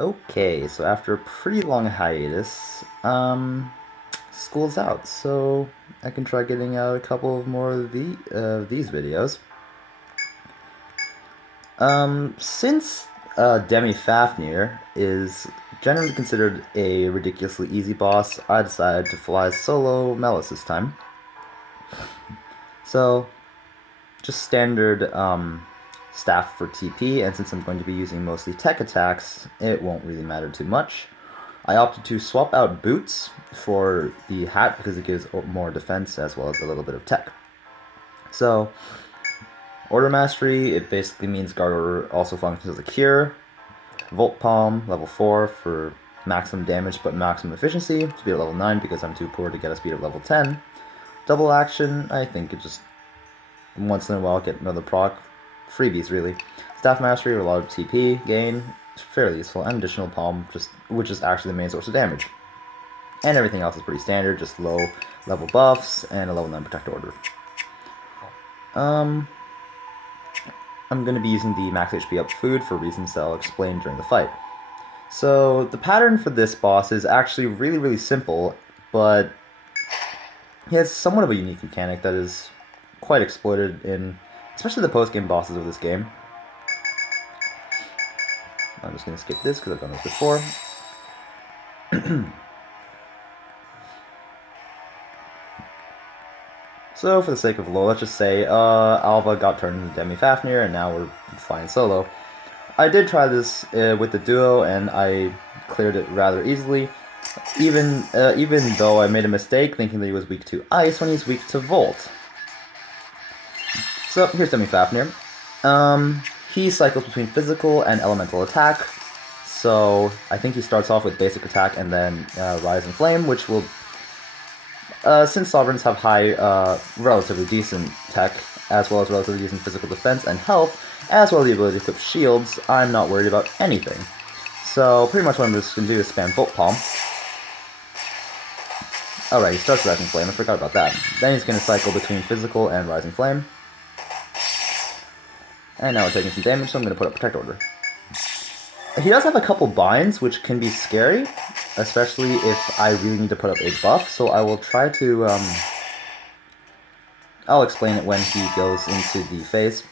Okay, so after a pretty long hiatus, school's out, so I can try getting out a couple of more of these videos. Since Demi Fafnir is generally considered a ridiculously easy boss, I decided to fly solo Melis this time. So, just standard staff for TP, and since I'm going to be using mostly tech attacks, it won't really matter too much. I opted to swap out boots for the hat because it gives more defense as well as a little bit of tech. So, Order Mastery, it basically means Guard Order also functions as a cure. Volt Palm, level 4 for maximum damage but maximum efficiency. Speed at level 9 because I'm too poor to get a speed at level 10. Double Action, I think it just once in a while get another proc. Freebies, really. Staff Mastery, a lot of TP gain, fairly useful. And additional Palm, which is actually the main source of damage. And everything else is pretty standard, just low level buffs and a level 9 Protect Order. I'm going to be using the max HP up food for reasons that I'll explain during the fight. So the pattern for this boss is actually really simple, but he has somewhat of a unique mechanic that is quite exploited in especially the post-game bosses of this game. I'm just going to skip this because I've done this before. So, for the sake of lore, let's just say Alva got turned into Demi Fafnir, and now we're flying solo. I did try this with the duo, and I cleared it rather easily, even though I made a mistake thinking that he was weak to ice when he's weak to volt. So, here's Demi Fafnir. He cycles between physical and elemental attack, so I think he starts off with basic attack and then Rise and Flame, which will since Sovereigns have high, relatively decent tech, as well as relatively decent physical defense and health, as well as the ability to equip shields, I'm not worried about anything. So pretty much what I'm just going to do is spam Volt Palm. Alright, he starts Rising Flame, I forgot about that. Then he's going to cycle between physical and Rising Flame. And now we're taking some damage, so I'm going to put up Protect Order. He does have a couple binds, which can be scary, especially if I really need to put up a buff, so I will try to, I'll explain it when he goes into the phase.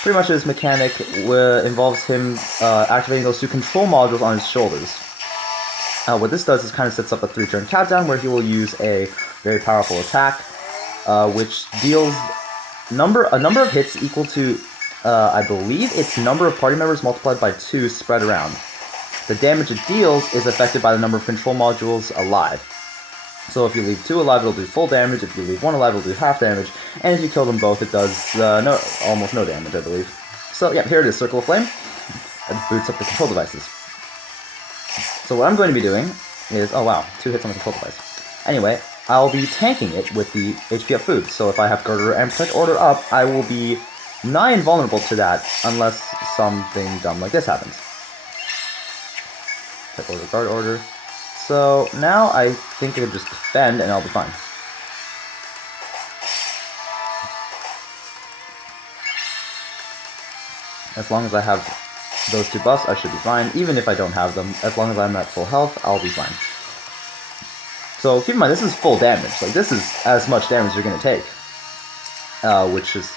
Pretty much his mechanic involves him activating those two control modules on his shoulders. What this does is kind of sets up a 3-turn countdown where he will use a very powerful attack, which deals a number of hits equal to, I believe, its number of party members multiplied by 2 spread around. The damage it deals is affected by the number of control modules alive. So if you leave 2 alive, it'll do full damage. If you leave 1 alive, it'll do half damage. And if you kill them both, it does almost no damage, I believe. So yeah, here it is, Circle of Flame. It boots up the control devices. So what I'm going to be doing is, oh wow, 2 hits on the control device. Anyway, I'll be tanking it with the HP up food. So if I have Guard Order and Protect Order up, I will be nigh invulnerable to that unless something dumb like this happens. Protect Order, Guard Order. So now I think I can just defend and I'll be fine. As long as I have those 2 buffs, I should be fine. Even if I don't have them, as long as I'm at full health, I'll be fine. So keep in mind, this is full damage. Like, this is as much damage as you're going to take. Which is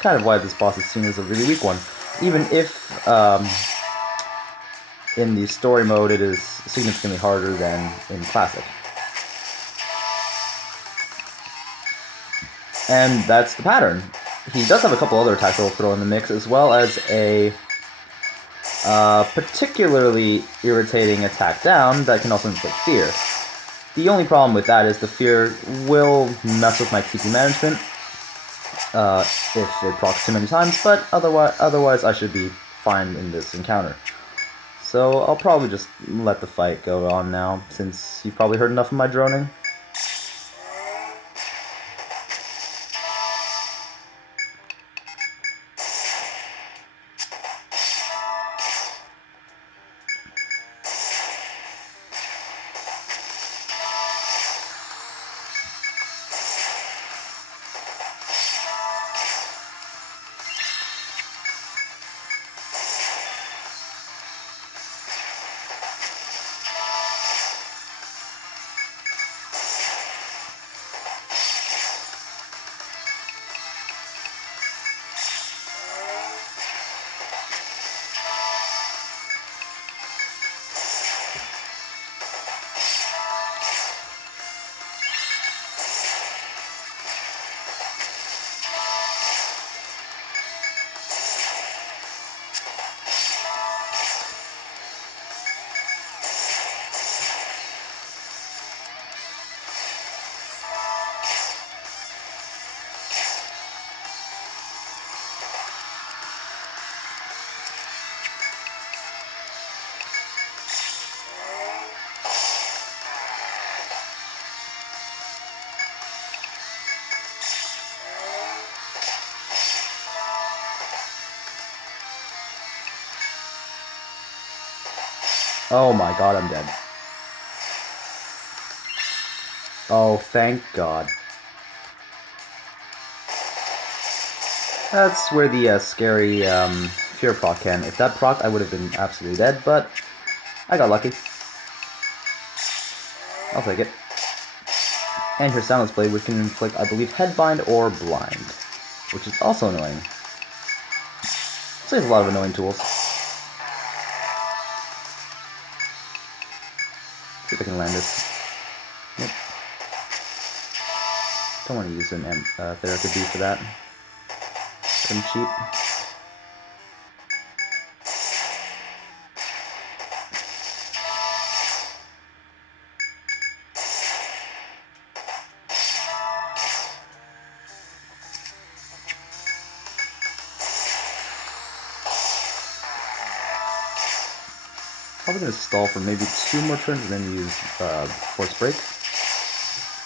kind of why this boss is seen as a really weak one. Even if, in the story mode, it is significantly harder than in Classic. And that's the pattern. He does have a couple other attacks that will throw in the mix, as well as a particularly irritating attack down that can also inflict fear. The only problem with that is the fear will mess with my TP management if it procs too many times, but otherwise I should be fine in this encounter. So I'll probably just let the fight go on now, since you've probably heard enough of my droning. Oh my god, I'm dead. Oh, thank god. That's where the scary fear proc can. If that proc, I would have been absolutely dead, but I got lucky. I'll take it. And here's Soundless Blade, which can inflict, I believe, Headbind or Blind, which is also annoying. So there's a lot of annoying tools. See if I can land this. Nope. Don't want to use an Therica D for that. Come cheap. Probably gonna stall for maybe 2 more turns and then use Force Break.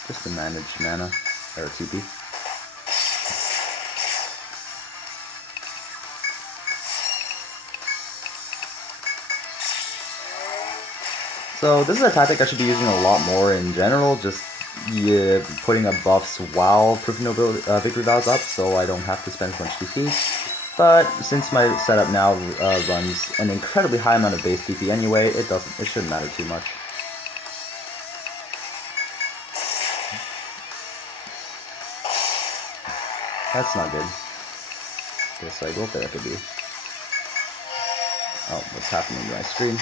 Just to manage mana, or TP. So this is a tactic I should be using a lot more in general, just putting up buffs while Proof of No Victory Vows up, so I don't have to spend as much TP. But since my setup now runs an incredibly high amount of base TP anyway, it shouldn't matter too much. That's not good. Guess I will there could be. Oh, what's happening to my screen?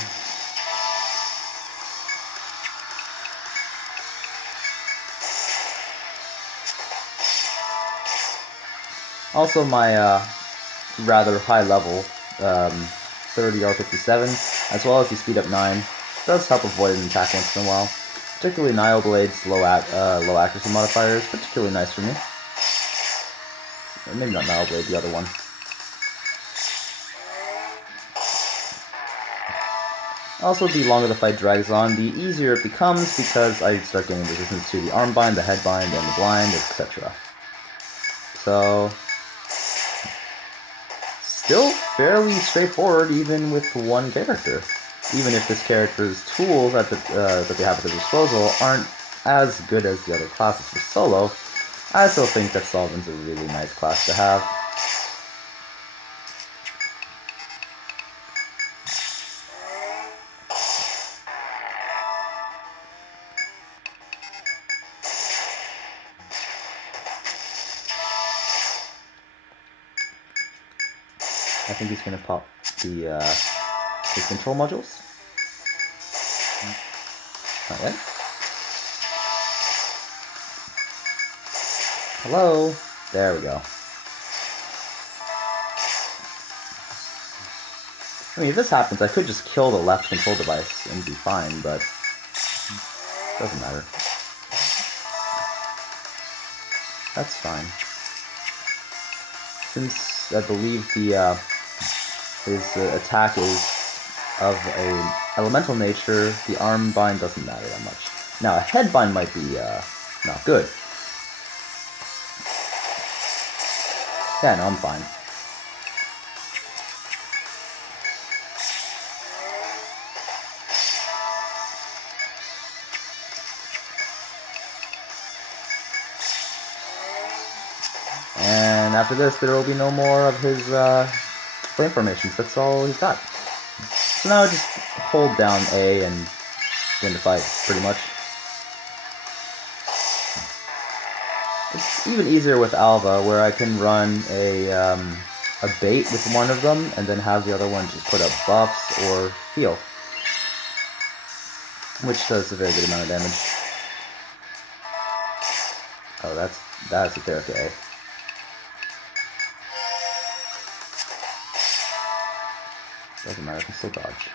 Also, my rather high level 30 R57, as well as the speed up 9, does help avoid an attack once in a while. Particularly Nile Blade's low accuracy modifier is particularly nice for me. Or maybe not Nile Blade, the other one. Also, the longer the fight drags on, the easier it becomes because I start getting resistance to the Armbind, the Headbind, and the Blind, etc. So, still fairly straightforward even with one character. Even if this character's tools that they have at their disposal aren't as good as the other classes for solo, I still think that Solven's a really nice class to have. I think he's gonna pop the his control modules. Not yet. Hello. There we go. I mean, if this happens, I could just kill the left control device and be fine, but it doesn't matter. That's fine. Since I believe the his attack is of a elemental nature, the arm bind doesn't matter that much. Now, a head bind might be not good. Yeah, no, I'm fine. And after this, there will be no more of his flame formations. That's all he's got. So now I just hold down A and win the fight, pretty much. It's even easier with Alva, where I can run a bait with one of them, and then have the other one just put up buffs or heal. Which does a very good amount of damage. Oh, that's a Therica A. Doesn't matter, I can still dodge.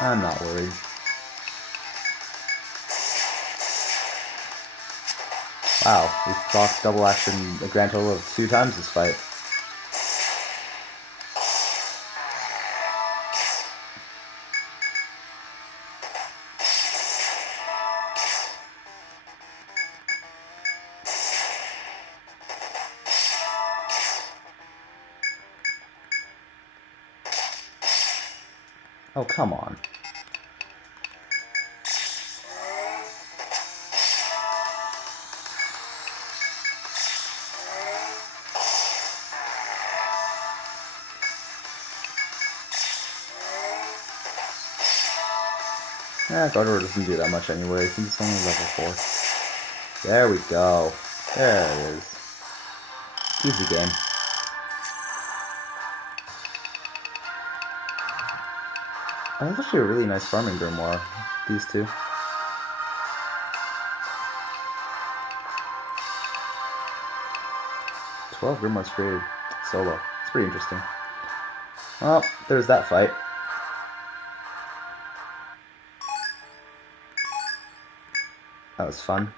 I'm not worried. Wow, we've procced double action a grand total of 2 times this fight. Oh, come on. Gardevoir doesn't do that much anyway. He's only level 4. There we go. There it is. Easy game. Oh, that's actually a really nice farming grimoire. These two. "12 grimoires created solo. It's pretty interesting. Well, there's that fight. That was fun.